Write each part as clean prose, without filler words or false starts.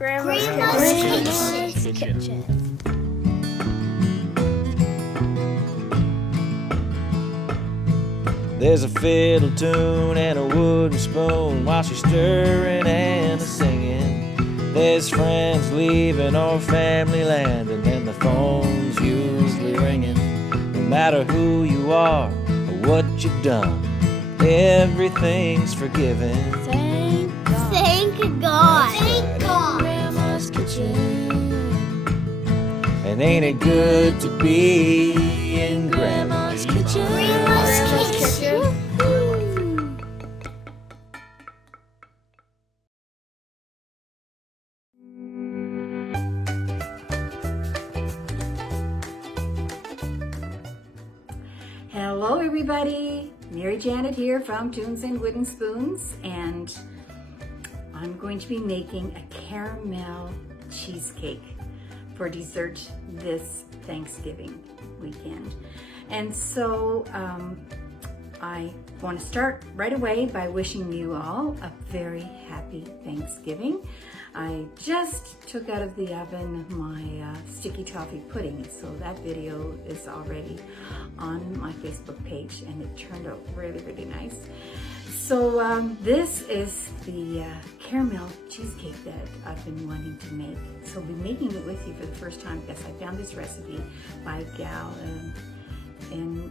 Grandma's Kitchen. There's a fiddle tune and a wooden spoon while she's stirring and singing. There's friends leaving or family land, and then the phone's usually ringing. No matter who you are or what you've done, everything's forgiven. Thank God. Thank God. Thank God. Grandma's Kitchen. And ain't it good to be in Grandma's Kitchen? Grandma's Kitchen. Hello everybody, Mary Janet here from Tunes and Wooden Spoons, and I'm going to be making a caramel cheesecake for dessert this Thanksgiving weekend. And so I want to start right away by wishing you all a very happy Thanksgiving. I just took out of the oven my sticky toffee pudding, so that video is already on my Facebook page, and it turned out really, really nice. So this is the caramel cheesecake that I've been wanting to make. So I'll be making it with you for the first time because I found this recipe by a gal in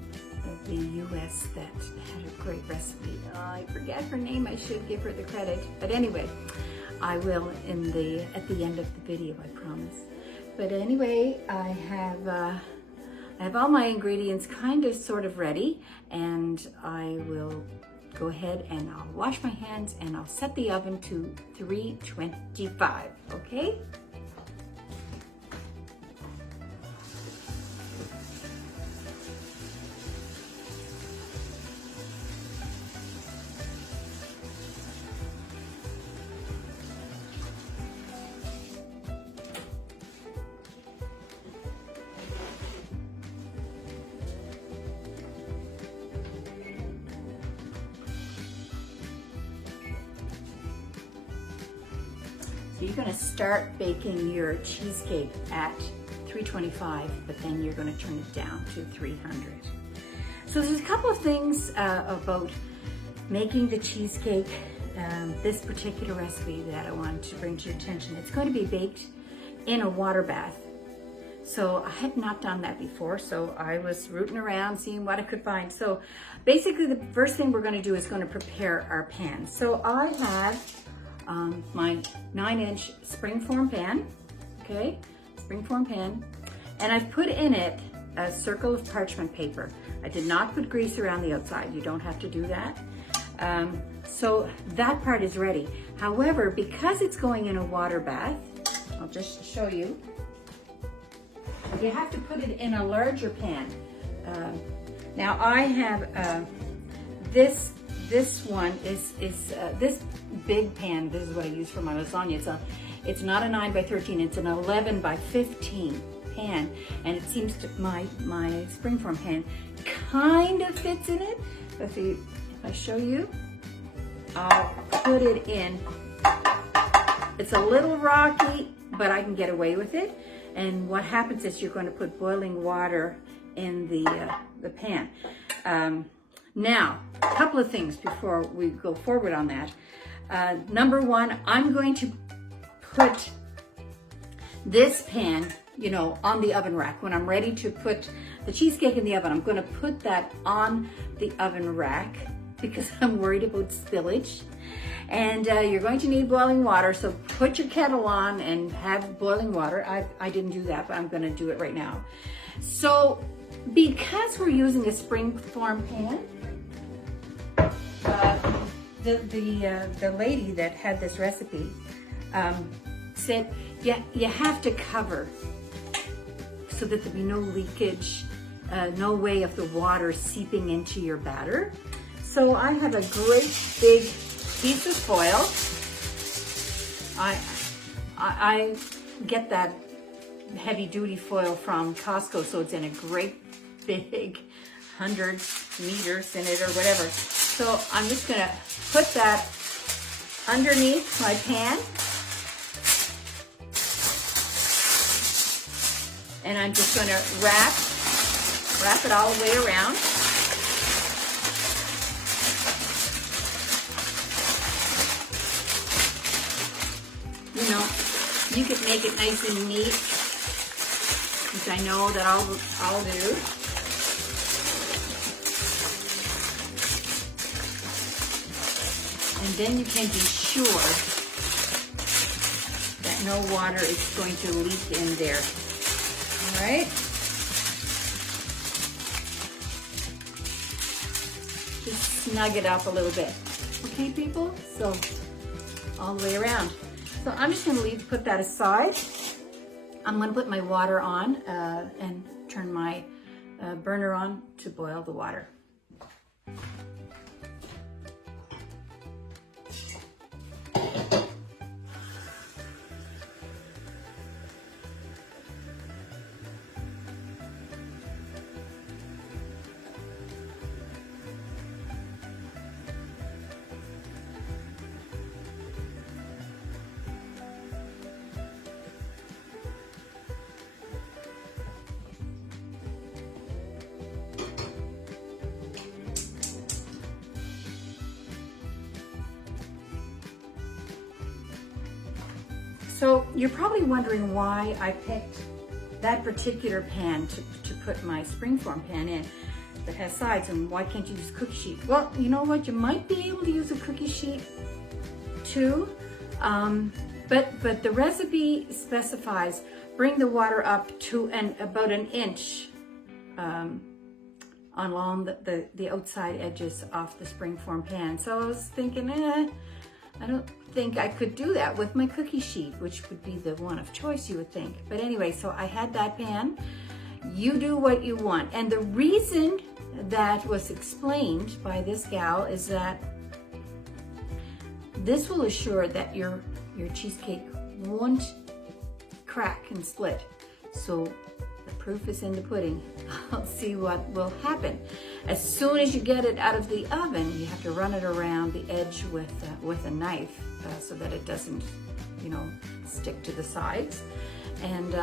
the US that had a great recipe. I forget her name, I should give her the credit. But anyway, I will at the end of the video, I promise. But anyway, I have all my ingredients kind of sort of ready, and I will go ahead and I'll wash my hands and I'll set the oven to 325, okay? So you're going to start baking your cheesecake at 325, but then you're going to turn it down to 300. So there's a couple of things about making the cheesecake, this particular recipe that I want to bring to your attention. It's going to be baked in a water bath. So I had not done that before, so I was rooting around, seeing what I could find. So basically the first thing we're going to do is going to prepare our pan. So I have my 9-inch springform pan, okay, springform pan, and I've put in it a circle of parchment paper. I did not put grease around the outside. You don't have to do that. So that part is ready. However, because it's going in a water bath, I'll just show you. You have to put it in a larger pan. Now I have this one is this big pan. This is what I use for my lasagna. It's not a 9 by 13. It's an 11 by 15 pan, and it seems to my springform pan kind of fits in it. If I show you, I'll put it in. It's a little rocky, but I can get away with it. And what happens is you're going to put boiling water in the pan. Now, a couple of things before we go forward on that. Number one, I'm going to put this pan, on the oven rack. When I'm ready to put the cheesecake in the oven, I'm going to put that on the oven rack because I'm worried about spillage. And you're going to need boiling water, so put your kettle on and have boiling water. I didn't do that, but I'm going to do it right now. So because we're using a springform pan, the lady that had this recipe said you have to cover so that there be no leakage, no way of the water seeping into your batter. So I have a great big piece of foil. I get that heavy duty foil from Costco, so it's in a great big 100 meters in it or whatever. So I'm just gonna put that underneath my pan, And I'm just going to wrap it all the way around. You know, you could make it nice and neat, which I know that I'll do. And then you can be sure that no water is going to leak in there. All right? Just snug it up a little bit. Okay, people? So, all the way around. So I'm just gonna put that aside. I'm gonna put my water on and turn my burner on to boil the water. So you're probably wondering why I picked that particular pan to put my springform pan in that has sides, and why can't you use a cookie sheet? Well, you know what? You might be able to use a cookie sheet too, but the recipe specifies bring the water up to about an inch along the outside edges off the springform pan. So I was thinking, I don't think I could do that with my cookie sheet, which would be the one of choice, you would think. But anyway, so I had that pan. You do what you want. And the reason that was explained by this gal is that this will assure that your cheesecake won't crack and split. So the proof is in the pudding. I'll see what will happen. As soon as you get it out of the oven, you have to run it around the edge with a knife so that it doesn't, you know, stick to the sides. And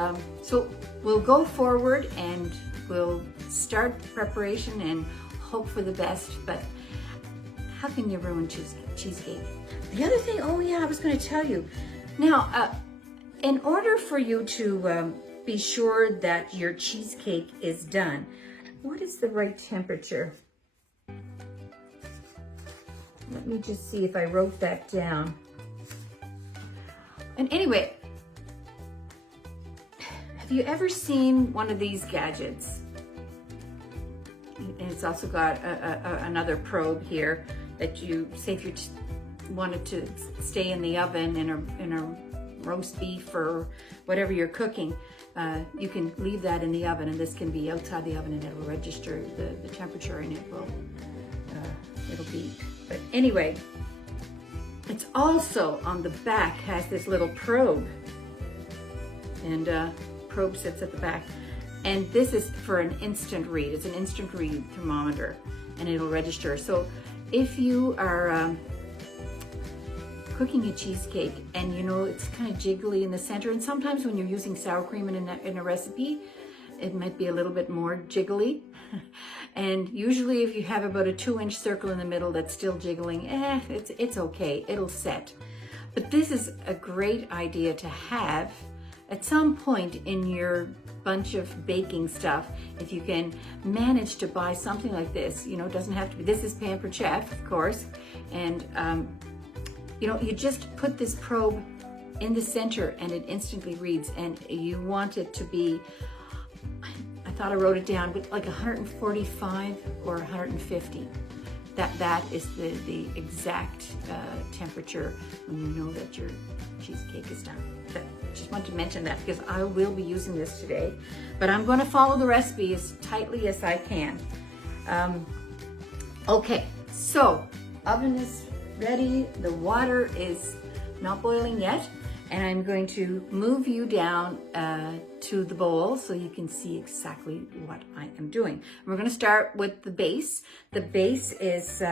so we'll go forward and we'll start preparation and hope for the best. But how can you ruin cheesecake? The other thing, oh yeah, I was going to tell you. Now, in order for you to be sure that your cheesecake is done, what is the right temperature? Let me just see if I wrote that down. And anyway, have you ever seen one of these gadgets? And it's also got another probe here that you, say if you wanted to stay in the oven in a roast beef or whatever you're cooking, you can leave that in the oven, and this can be outside the oven, and it will register the temperature, and it'll beep. But anyway, it's also on the back has this little probe, and probe sits at the back, and this is for an instant read. It's an instant read thermometer, and it'll register. So if you are cooking a cheesecake and you know it's kind of jiggly in the center, and sometimes when you're using sour cream in a recipe, it might be a little bit more jiggly. And usually if you have about a 2-inch circle in the middle that's still jiggling, it's okay, it'll set. But this is a great idea to have at some point in your bunch of baking stuff. If you can manage to buy something like this, you know, it doesn't have to be, this is Pampered Chef, of course, and you know, you just put this probe in the center and it instantly reads, and you want it to be, I thought I wrote it down, but like 145 or 150. That is the exact temperature when you know that your cheesecake is done. But just wanted to mention that because I will be using this today, but I'm going to follow the recipe as tightly as I can. Okay, so oven is ready. The water is not boiling yet, and I'm going to move you down to the bowl so you can see exactly what I am doing. And we're going to start with the base. The base is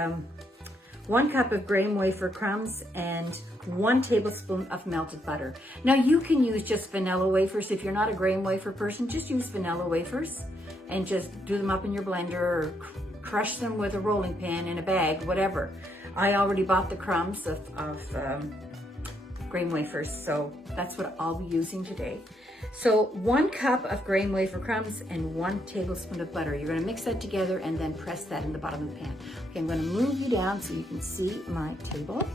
1 cup of graham wafer crumbs and 1 tablespoon of melted butter. Now you can use just vanilla wafers. If you're not a grain wafer person, just use vanilla wafers and just do them up in your blender or crush them with a rolling pin in a bag, whatever. I already bought the crumbs of grain wafers, so that's what I'll be using today. So 1 cup of grain wafer crumbs and 1 tablespoon of butter. You're gonna mix that together and then press that in the bottom of the pan. Okay, I'm gonna move you down so you can see my table.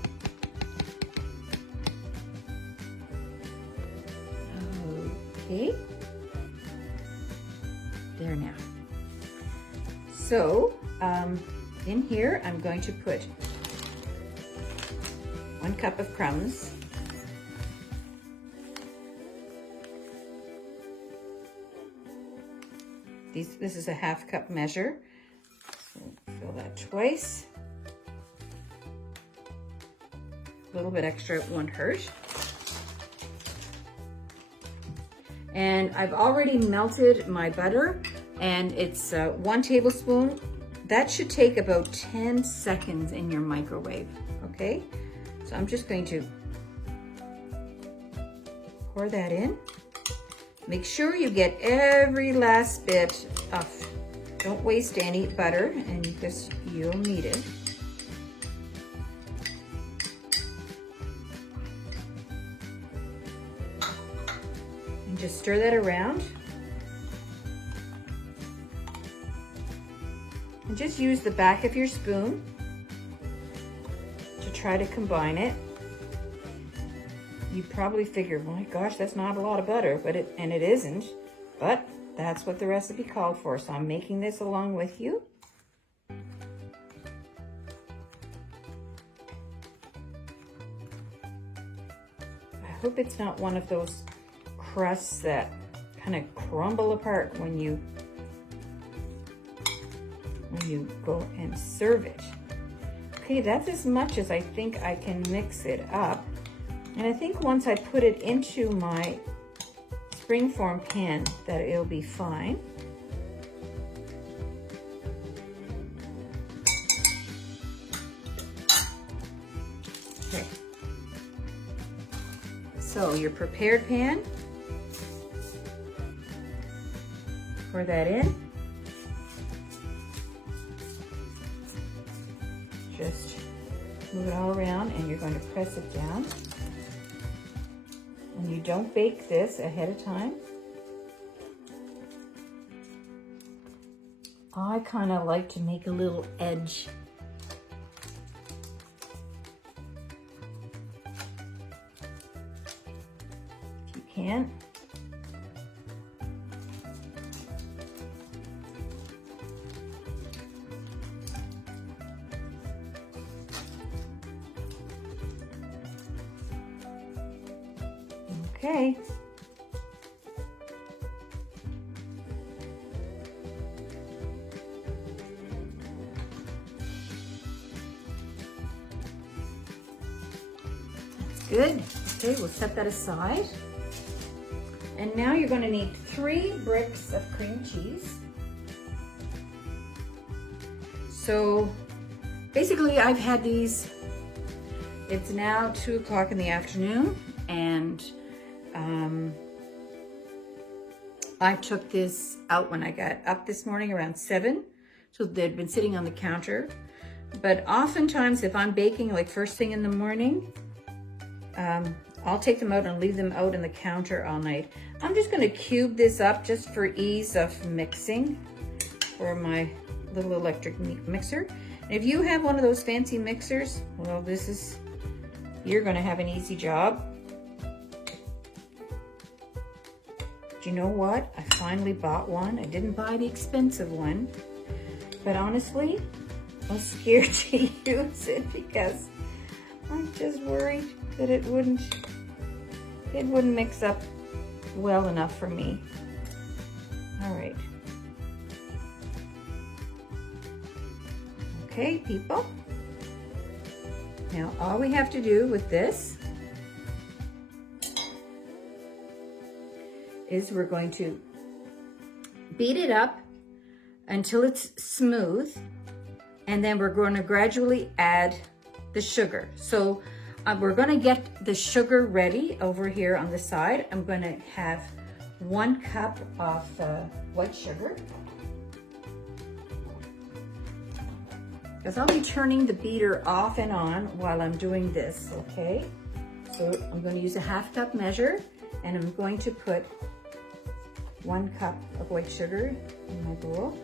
Okay, there now. So in here, I'm going to put 1 cup of crumbs. This is a 1/2 cup measure. So fill that twice. A little bit extra won't hurt. And I've already melted my butter, and it's 1 tablespoon. That should take about 10 seconds in your microwave, okay? So I'm just going to pour that in. Make sure you get every last bit of, don't waste any butter, and because you'll need it. And just stir that around. And just use the back of your spoon to try to combine it. You probably figure, my gosh, that's not a lot of butter, but it isn't, but that's what the recipe called for. So I'm making this along with you. I hope it's not one of those crusts that kind of crumble apart when you go and serve it. Okay, that's as much as I think I can mix it up. And I think once I put it into my springform pan that it'll be fine. Okay. So your prepared pan, pour that in. Just move it all around and you're going to press it down. And you don't bake this ahead of time. I kind of like to make a little edge. If you can. Okay. That's good. Okay, we'll set that aside. And now you're going to need 3 bricks of cream cheese. So basically I've had these, it's now 2 o'clock in the afternoon, and I took this out when I got up this morning around 7, so they'd been sitting on the counter. But oftentimes if I'm baking like first thing in the morning, I'll take them out and leave them out on the counter all night. I'm just going to cube this up just for ease of mixing for my little electric mixer. And if you have one of those fancy mixers, well, you're going to have an easy job. Do you know what? I finally bought one. I didn't buy the expensive one, but honestly, I was scared to use it because I'm just worried that it wouldn't mix up well enough for me. All right. Okay, people. Now all we have to do with this is we're going to beat it up until it's smooth, and then we're going to gradually add the sugar. So We're gonna get the sugar ready over here on the side. I'm gonna have 1 cup of white sugar. Because I'll be turning the beater off and on while I'm doing this, okay? So I'm going to use a 1/2 cup measure, and I'm going to put 1 cup of white sugar in my bowl.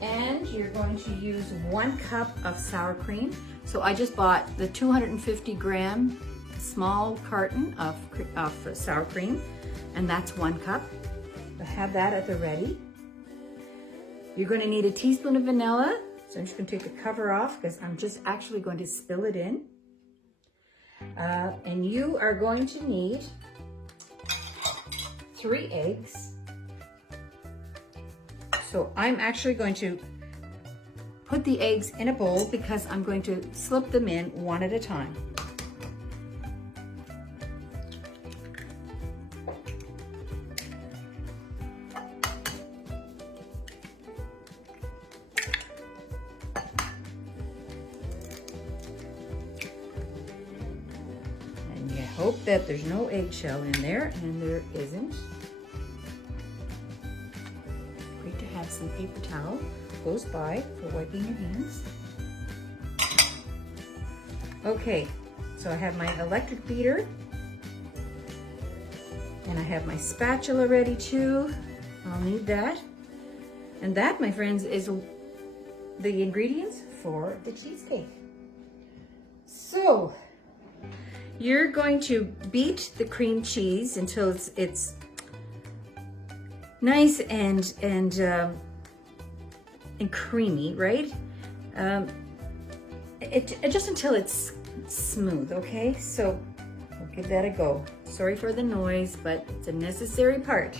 And you're going to use 1 cup of sour cream. So I just bought the 250 gram small carton of sour cream, and that's 1 cup. I have that at the ready. You're going to need a teaspoon of vanilla. So I'm just going to take the cover off because I'm just actually going to spill it in. And you are going to need 3 eggs. So I'm actually going to put the eggs in a bowl because I'm going to slip them in one at a time. Hope that there's no eggshell in there, and there isn't. Great to have some paper towel close by for wiping your hands. Okay, so I have my electric beater, and I have my spatula ready too. I'll need that. And that, my friends, is the ingredients for the cheesecake. So, you're going to beat the cream cheese until it's nice and creamy, right? Just until it's smooth, okay? So we'll give that a go. Sorry for the noise, but it's a necessary part.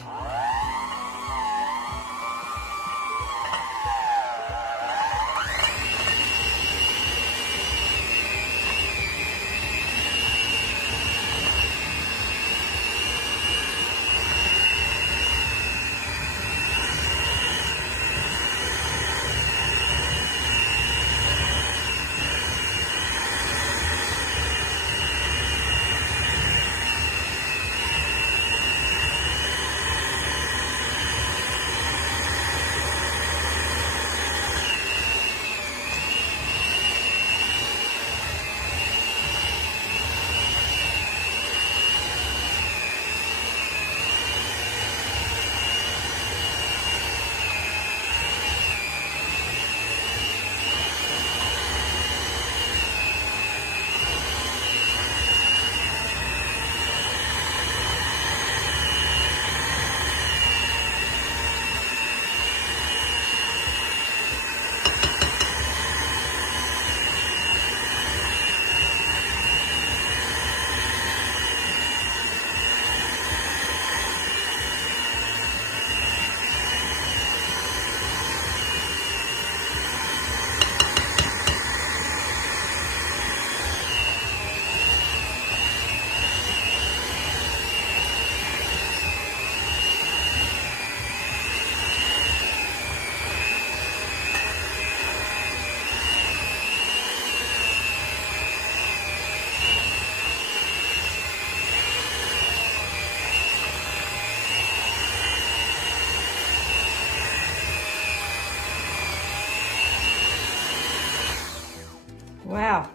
Wow,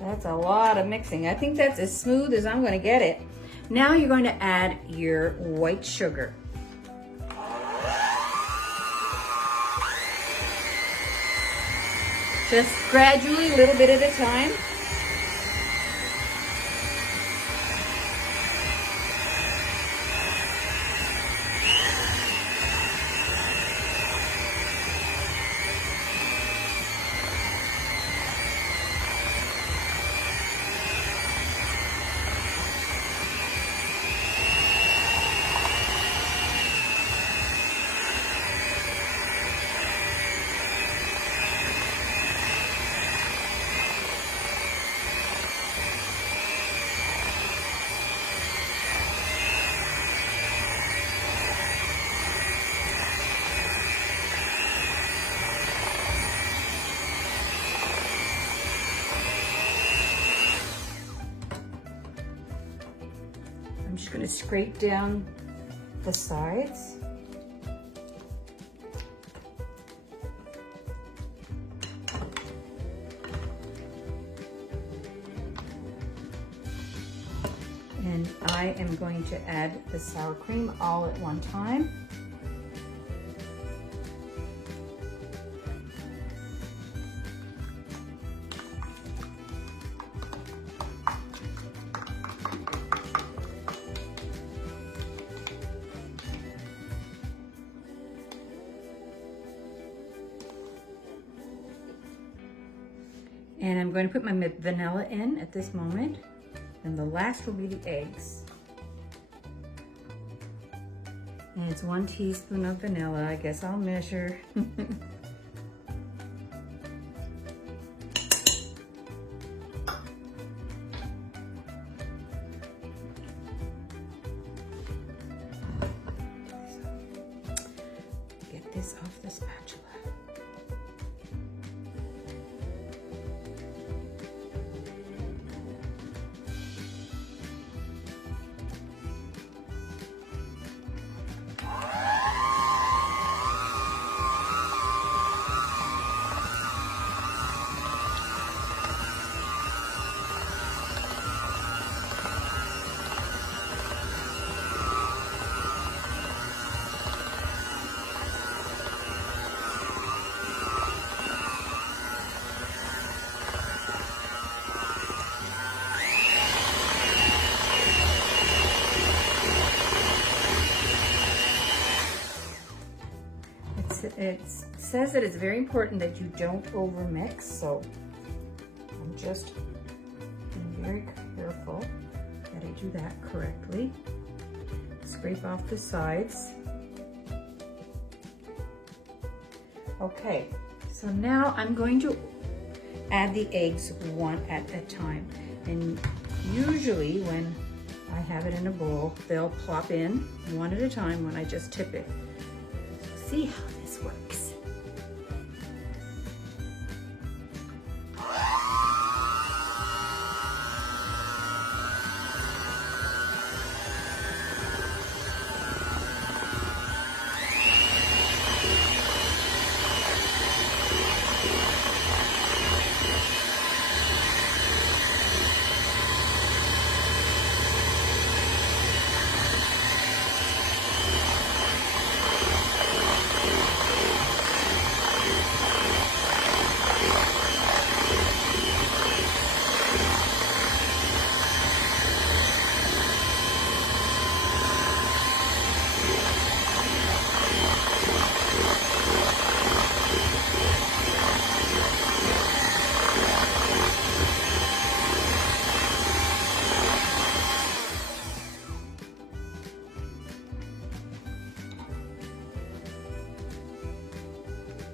that's a lot of mixing. I think that's as smooth as I'm going to get it. Now you're going to add your white sugar. Just gradually, a little bit at a time. going to scrape down the sides. And I am going to add the sour cream all at one time. And I'm going to put my vanilla in at this moment. And the last will be the eggs. And it's 1 teaspoon of vanilla. I guess I'll measure. Get this off the spatula. It says that it's very important that you don't overmix, so I'm just being very careful that I do that correctly. Scrape off the sides. Okay, so now I'm going to add the eggs one at a time. And usually when I have it in a bowl, they'll plop in one at a time when I just tip it. See how this works.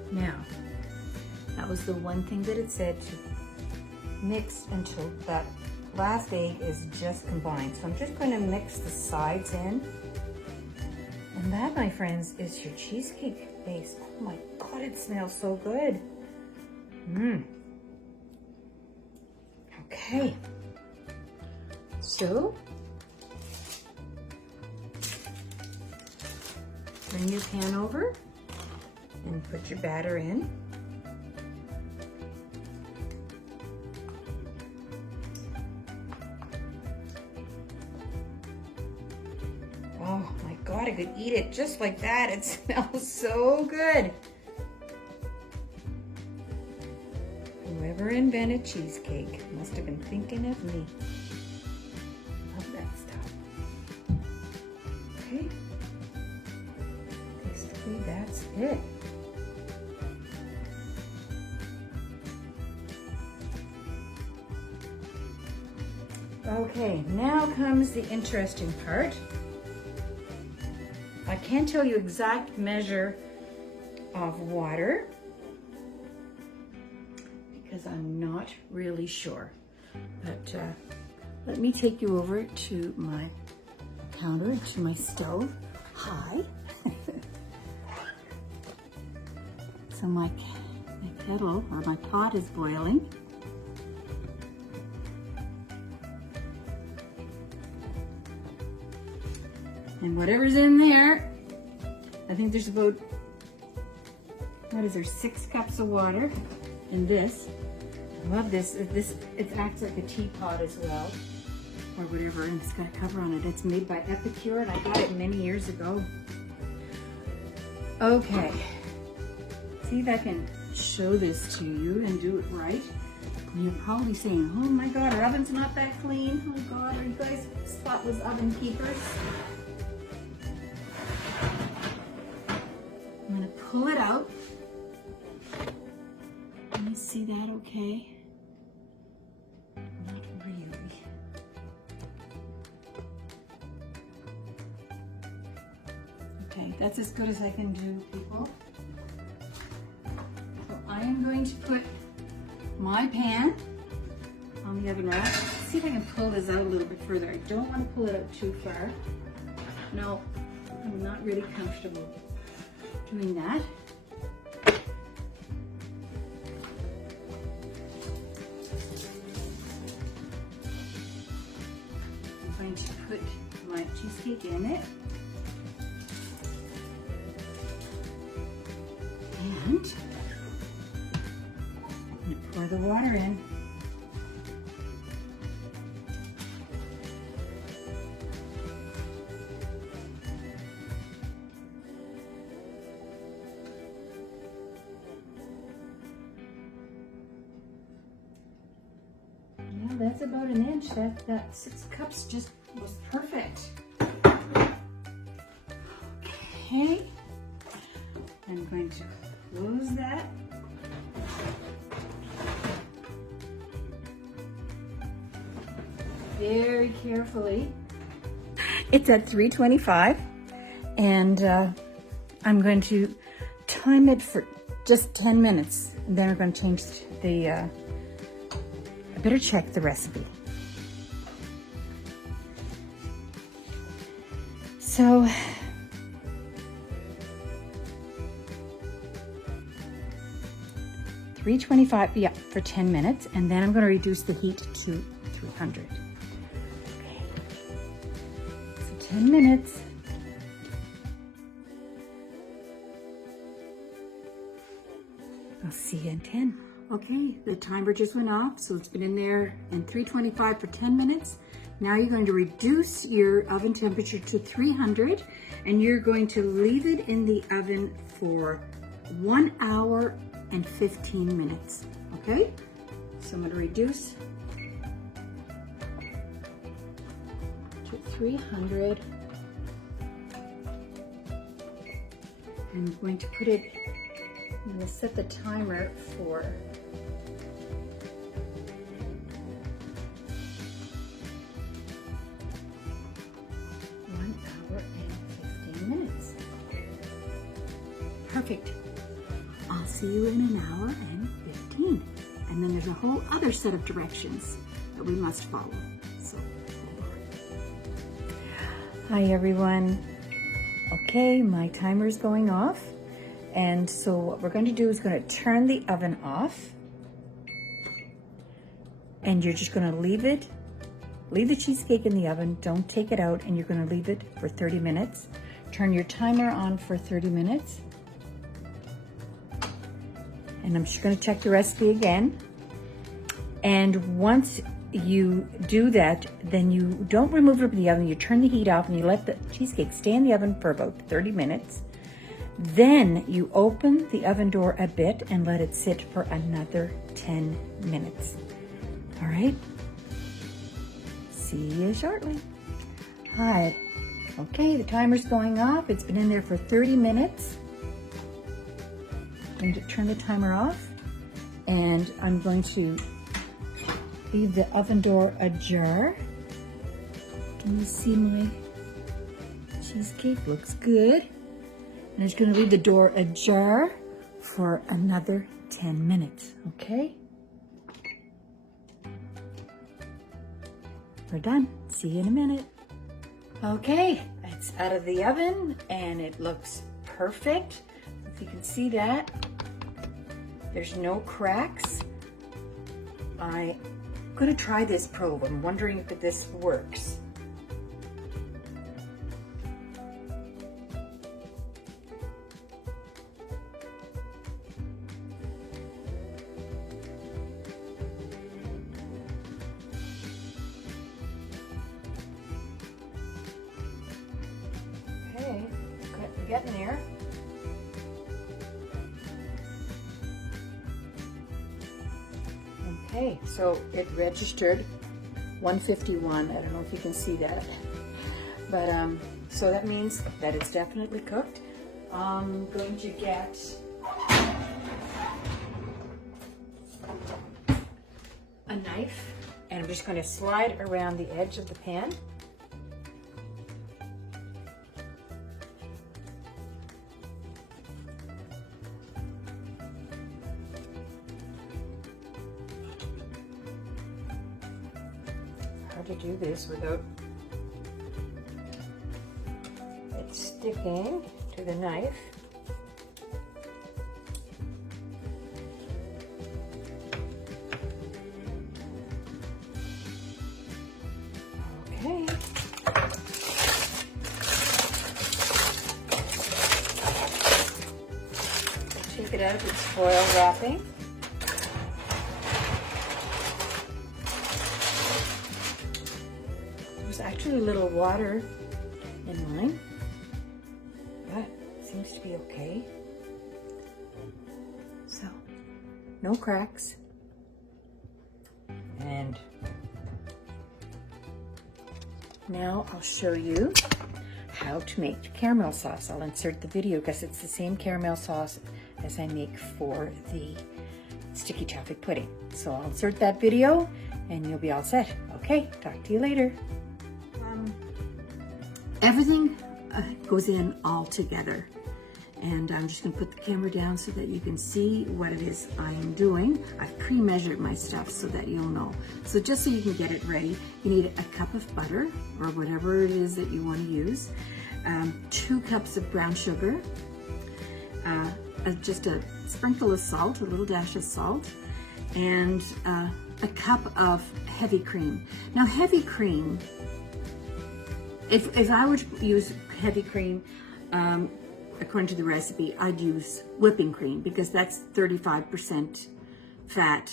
Now, that was the one thing that it said to mix until that last egg is just combined. So I'm just going to mix the sides in. And that, my friends, is your cheesecake base. Oh my God, it smells so good. Okay. So, bring your pan over and put your batter in. Oh my God, I could eat it just like that. It smells so good. Whoever invented cheesecake must have been thinking of me. Love that stuff. Okay. Basically, that's it. Okay, now comes the interesting part. I can't tell you exact measure of water because I'm not really sure. But let me take you over to my counter, to my stove. Hi. So my kettle, or my pot, is boiling. And whatever's in there, I think there's about, what is there, 6 cups of water in this. I love this. It acts like a teapot as well, or whatever, and it's got a cover on it. It's made by Epicure, and I got it many years ago. Okay, see if I can show this to you and do it right. You're probably saying, oh my God, our oven's not that clean. Oh God, are you guys spotless oven keepers? I'm gonna pull it out. Can you see that okay? Not really. Okay, that's as good as I can do, people. So I am going to put my pan on the oven rack. Let's see if I can pull this out a little bit further. I don't want to pull it out too far. No, I'm not really comfortable doing that. I'm going to put my cheesecake in it. And pour the water in. Now that's about an inch. That 6 cups just was perfect. Okay. I'm going to close that. Very carefully. It's at 325, and I'm going to time it for just 10 minutes. And then we're going to change the, I better check the recipe. So, $325, yeah, for 10 minutes, and then I'm going to reduce the heat to 300. Okay, so 10 minutes. I'll see you in 10. Okay, the timer just went off, so it's been in there in 325 for 10 minutes. Now you're going to reduce your oven temperature to 300, and you're going to leave it in the oven for 1 hour and 15 minutes, okay? So I'm going to reduce to 300. I'm going to put it, I'm going to set the timer for 1 hour and 15 minutes. Perfect. I'll see you in an hour and 15. And then there's a whole other set of directions that we must follow. So, hold on. Hi everyone. Okay, my timer's going off. And so what we're going to do is going to turn the oven off. And you're just going to leave the cheesecake in the oven. Don't take it out, and you're going to leave it for 30 minutes. Turn your timer on for 30 minutes. And I'm just going to check the recipe again. And once you do that, then you don't remove it from the oven. You turn the heat off and you let the cheesecake stay in the oven for about 30 minutes. Then you open the oven door a bit and let it sit for another 10 minutes. All right? See you shortly. Hi. Okay, the timer's going off. It's been in there for 30 minutes. I'm going to turn the timer off, and I'm going to leave the oven door ajar. Can you see my cheesecake? Looks good. And I'm just going to leave the door ajar for another 10 minutes, okay? We're done. See you in a minute. Okay, it's out of the oven, and it looks perfect. If you can see that, there's no cracks. I'm gonna try this probe. I'm wondering if this works. getting there. Okay, so it registered 151. I don't know if you can see that, but so that means that it's definitely cooked. I'm going to get a knife, and I'm just going to slide around the edge of the pan. Hard to do this without it sticking to the knife. Okay. Take it out of its foil wrapping. There's actually a little water in mine, but it seems to be okay. So, no cracks. And now I'll show you how to make the caramel sauce. I'll insert the video because it's the same caramel sauce as I make for the sticky toffee pudding. So I'll insert that video and you'll be all set. Okay, talk to you later. Everything goes in all together. And I'm just gonna put the camera down so that you can see what it is I am doing. I've pre-measured my stuff so that you'll know. So just so you can get it ready, you need a cup of butter or whatever it is that you want to use, 2 cups of brown sugar, just a sprinkle of salt, a little dash of salt, and a cup of heavy cream. Now heavy cream, if I were to use heavy cream, according to the recipe, I'd use whipping cream because that's 35% fat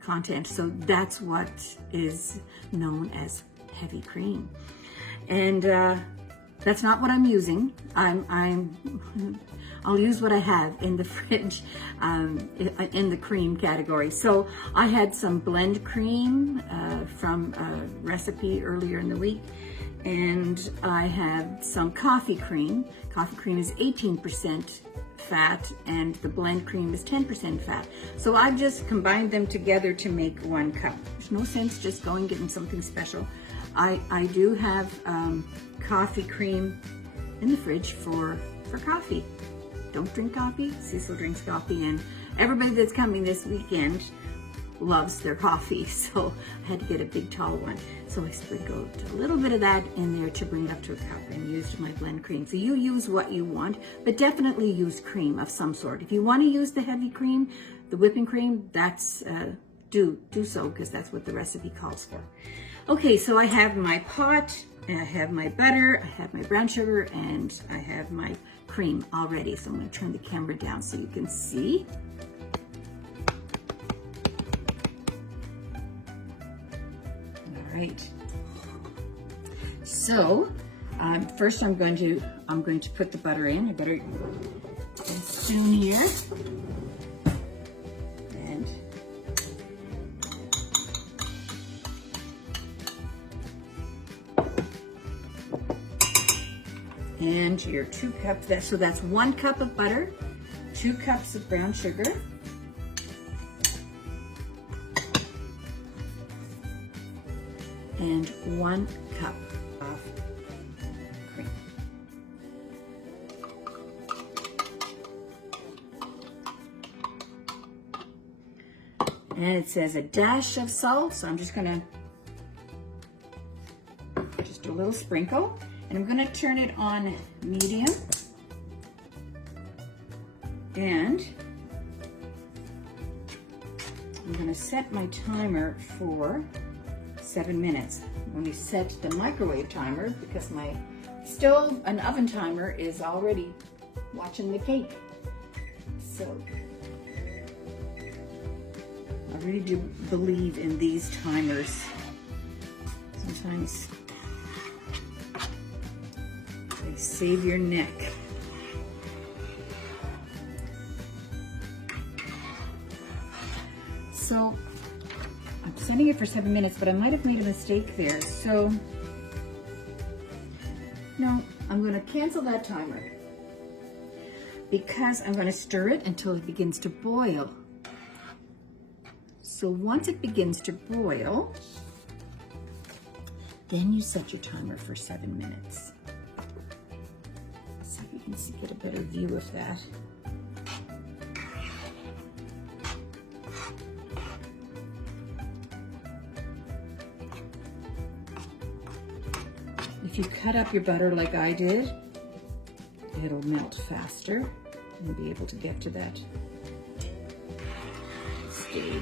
content. So that's what is known as heavy cream. And that's not what I'm using. I'll use what I have in the fridge in the cream category. So I had some blend cream from a recipe earlier in the week. And I have some coffee cream. Coffee cream is 18% fat and the blend cream is 10% fat. So I've just combined them together to make 1 cup. There's no sense just going getting something special. I do have coffee cream in the fridge for coffee. Don't drink coffee. Cecil drinks coffee, and everybody that's coming this weekend loves their coffee, so I had to get a big tall one. So I sprinkled a little bit of that in there to bring it up to a cup and used my blend cream. So you use what you want, but definitely use cream of some sort. If you want to use the heavy cream, the whipping cream, that's do so because that's what the recipe calls for. Okay, so I have my pot, I have my butter, I have my brown sugar, and I have my cream already. So I'm going to turn the camera down so you can see. Right. So first I'm going to put the butter in. I better get a spoon here. And your 2 cups. So that's 1 cup of butter, 2 cups of brown sugar, and 1 cup of cream. And it says a dash of salt, so I'm just gonna, just a little sprinkle, and I'm gonna turn it on medium, and I'm gonna set my timer for 7 minutes. When we set the microwave timer, because my stove and oven timer is already watching the cake. So I really do believe in these timers. Sometimes they save your neck. So I'm setting it for 7 minutes, but I might have made a mistake there. So no, I'm going to cancel that timer because I'm going to stir it until it begins to boil. So once it begins to boil, then you set your timer for 7 minutes. So you can get a better view of that. If you cut up your butter like I did, it'll melt faster and be able to get to that stage.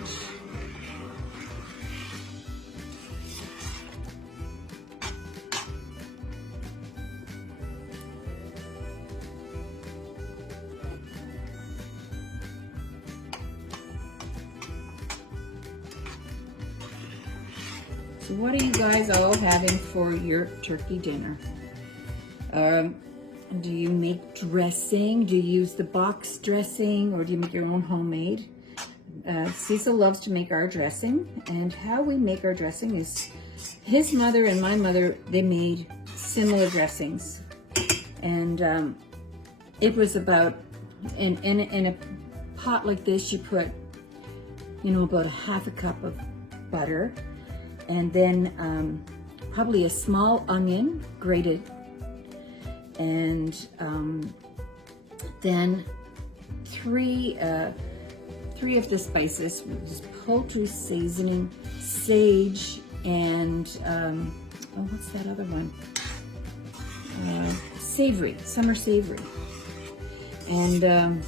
So what are you guys all having for your turkey dinner? Do you make dressing? Do you use the box dressing, or do you make your own homemade? Cecil loves to make our dressing, and how we make our dressing is his mother and my mother, they made similar dressings. And it was about, in a pot like this, you put, you know, about 1/2 cup of butter, and then probably a small onion grated, and then three of the spices, poultry seasoning, sage, and what's that other one? Savory, summer savory, and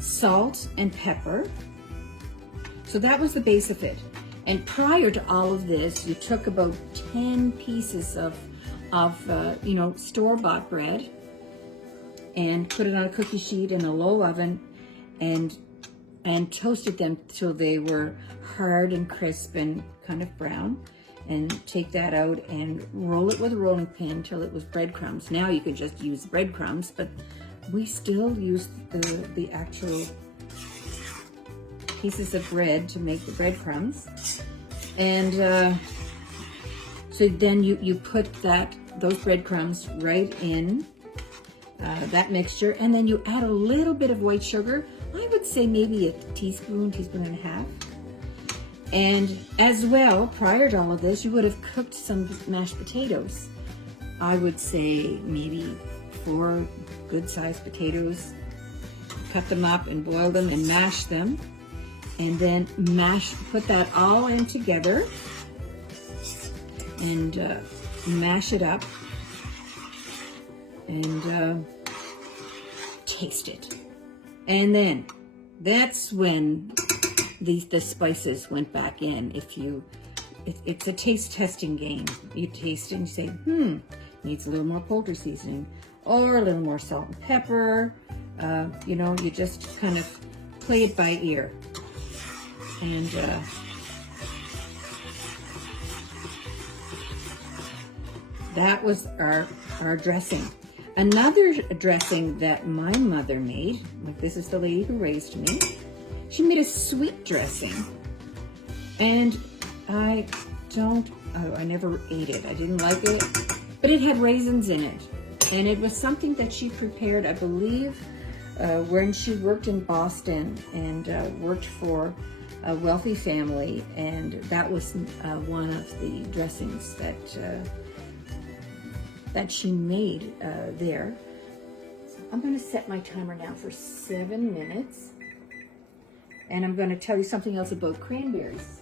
salt and pepper. So that was the base of it. And prior to all of this, you took about 10 pieces of you know, store-bought bread and put it on a cookie sheet in a low oven and toasted them till they were hard and crisp and kind of brown. And take that out and roll it with a rolling pin till it was breadcrumbs. Now you could just use breadcrumbs, but we still use the actual pieces of bread to make the breadcrumbs. And so then you put those breadcrumbs right in that mixture, and then you add a little bit of white sugar. I would say maybe a teaspoon and a half. And as well, prior to all of this, you would have cooked some mashed potatoes. I would say maybe 4 good-sized potatoes. Cut them up and boil them and mash them. And then put that all in together and mash it up and taste it. And then that's when the spices went back in. It's a taste testing game. You taste it and you say, needs a little more poultry seasoning or a little more salt and pepper. You know, you just kind of play it by ear. And that was our dressing. Another dressing that my mother made, like this is the lady who raised me, she made a sweet dressing. And I never ate it. I didn't like it, but it had raisins in it. And it was something that she prepared, I believe, when she worked in Boston and worked for a wealthy family, and that was one of the dressings that she made there. So I'm going to set my timer now for 7 minutes, and I'm going to tell you something else about cranberries.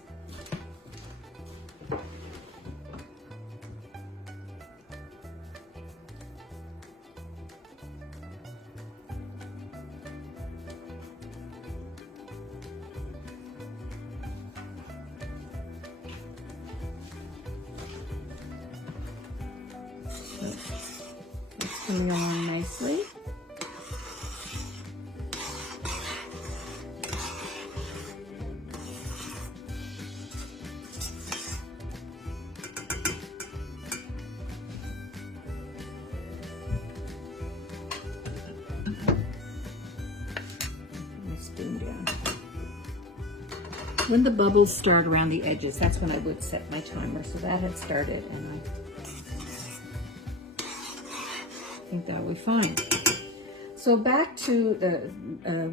It's coming along nicely. Put my spoon down. when the bubbles start around the edges, that's when I would set my timer. So that had started, and I think that will be fine. So back to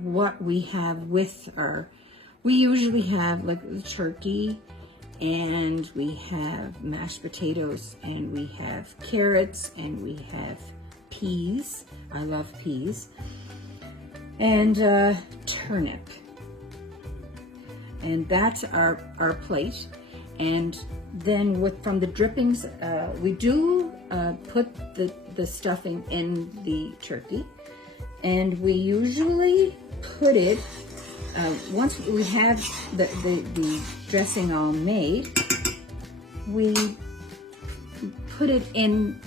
what we have with we usually have like the turkey, and we have mashed potatoes, and we have carrots, and we have peas. I love peas. And turnip. And that's our plate. And then from the drippings, we do put the stuffing in the turkey. And we usually put it, once we have the dressing all made, we put it in,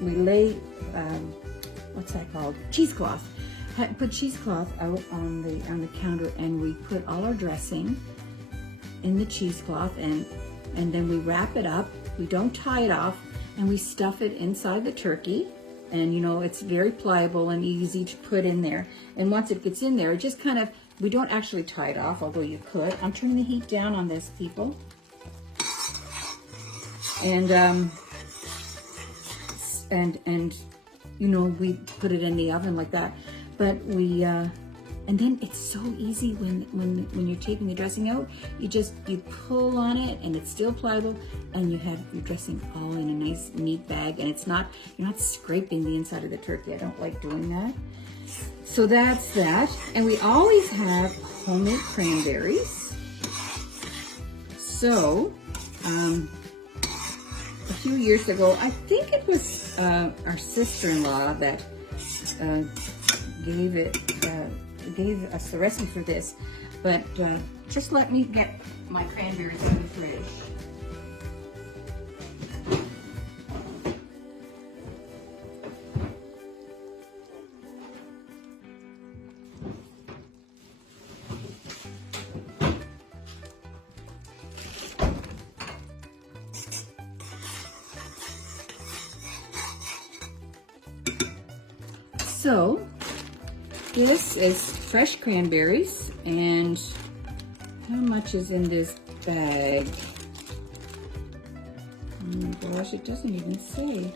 we lay, what's that called? Cheesecloth. Put cheesecloth out on the counter, and we put all our dressing in the cheesecloth, and then we wrap it up. We don't tie it off, and we stuff it inside the turkey. And you know, it's very pliable and easy to put in there. And once it gets in there, it just kind of, we don't actually tie it off, although you could. I'm turning the heat down on this, people. And you know, we put it in the oven like that. But we, and then it's so easy when you're taking the dressing out. You pull on it, and it's still pliable, and you have your dressing all in a nice neat bag, and you're not scraping the inside of the turkey. I don't like doing that. So that's that. And we always have homemade cranberries. So, a few years ago, I think it was our sister-in-law that gave us the recipe for this, but just let me get my cranberries out of the fridge. So, this is fresh cranberries, and how much is in this bag? Oh my gosh, it doesn't even say.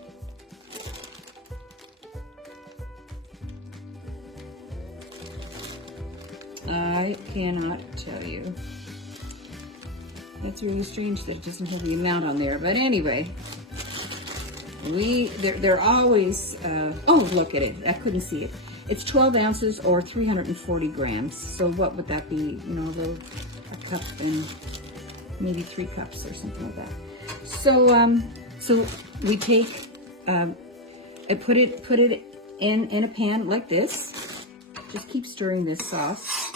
I cannot tell you. That's really strange that it doesn't have the amount on there, but anyway. They're always, oh, look at it. I couldn't see it. It's 12 ounces or 340 grams. So what would that be? You know, a cup and maybe 3 cups or something like that. So, so we take, and put it in a pan like this. Just keep stirring this sauce.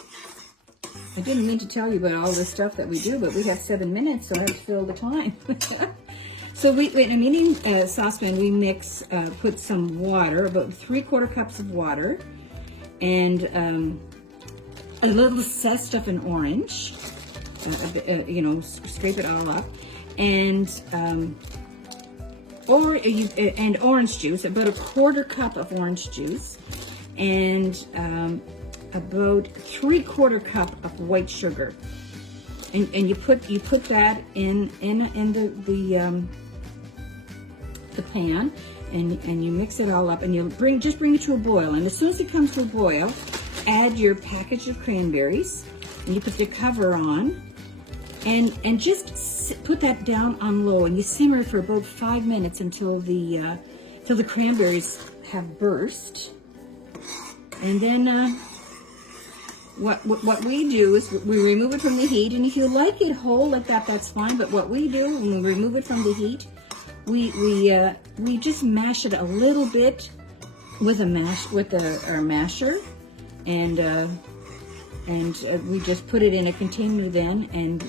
I didn't mean to tell you about all this stuff that we do, but we have 7 minutes, so I have to fill the time. So in a mini saucepan, we mix, put some water, about 3/4 cups of water, and a little zest of an orange, you know, scrape it all up, and orange juice, about 1/4 cup of orange juice, and about 3/4 cup of white sugar, and you put that in the pan, and you mix it all up, and you just bring it to a boil. And as soon as it comes to a boil, add your package of cranberries, and you put the cover on, and just put that down on low, and you simmer it for about 5 minutes until the cranberries have burst. And then what we do is we remove it from the heat, and if you like it whole like that, that's fine. But what we do when we remove it from the heat, we just mash it a little bit with our masher, and we just put it in a container then, and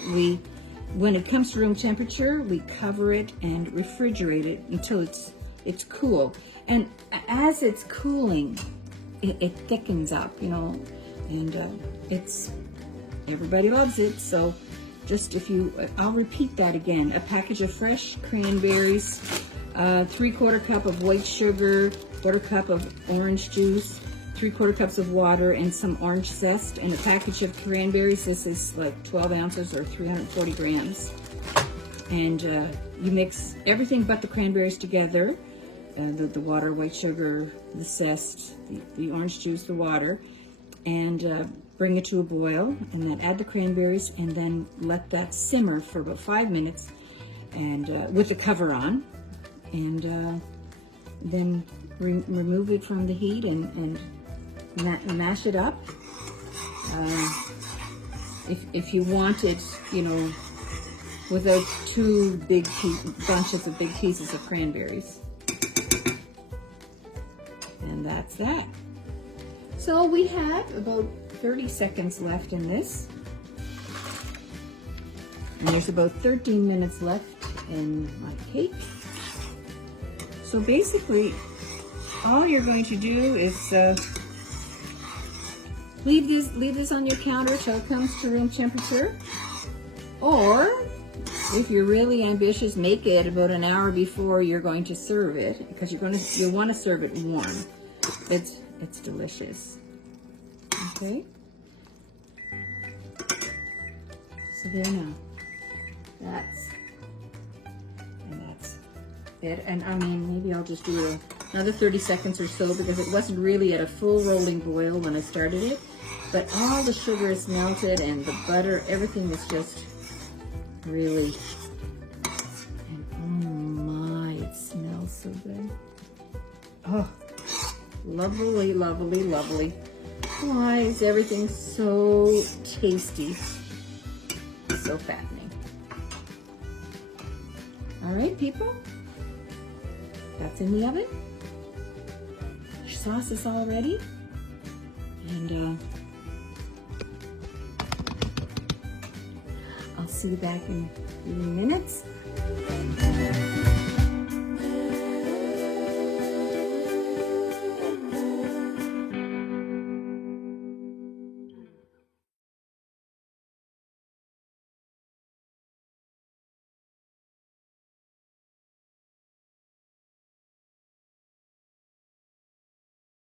when it comes to room temperature, we cover it and refrigerate it until it's cool. And as it's cooling, it thickens up, you know, and everybody loves it. So just I'll repeat that again. A package of fresh cranberries, 3/4 cup of white sugar, 1/4 cup of orange juice, 3/4 cups of water and some orange zest and a package of cranberries. This is like 12 ounces or 340 grams. And you mix everything but the cranberries together, the water, white sugar, the zest, the orange juice, the water, and bring it to a boil, and then add the cranberries, and then let that simmer for about 5 minutes, and with the cover on, and then remove it from the heat and mash it up. If you want it, you know, without two big bunches of big pieces of cranberries. And that's that. So we have about 30 seconds left in this. And there's about 13 minutes left in my cake. So basically, all you're going to do is leave this on your counter till it comes to room temperature. Or, if you're really ambitious, make it about an hour before you're going to serve it, because you'll want to serve it warm. It's delicious. Okay. So there now. That's it. And I mean, maybe I'll just do another 30 seconds or so, because it wasn't really at a full rolling boil when I started it. But all the sugar is melted and the butter, everything is just really, and oh my, it smells so good. Oh, lovely, lovely, lovely. Why is everything so tasty? So fattening. All right, people, that's in the oven. Your sauce is all ready, and I'll see you back in a few minutes.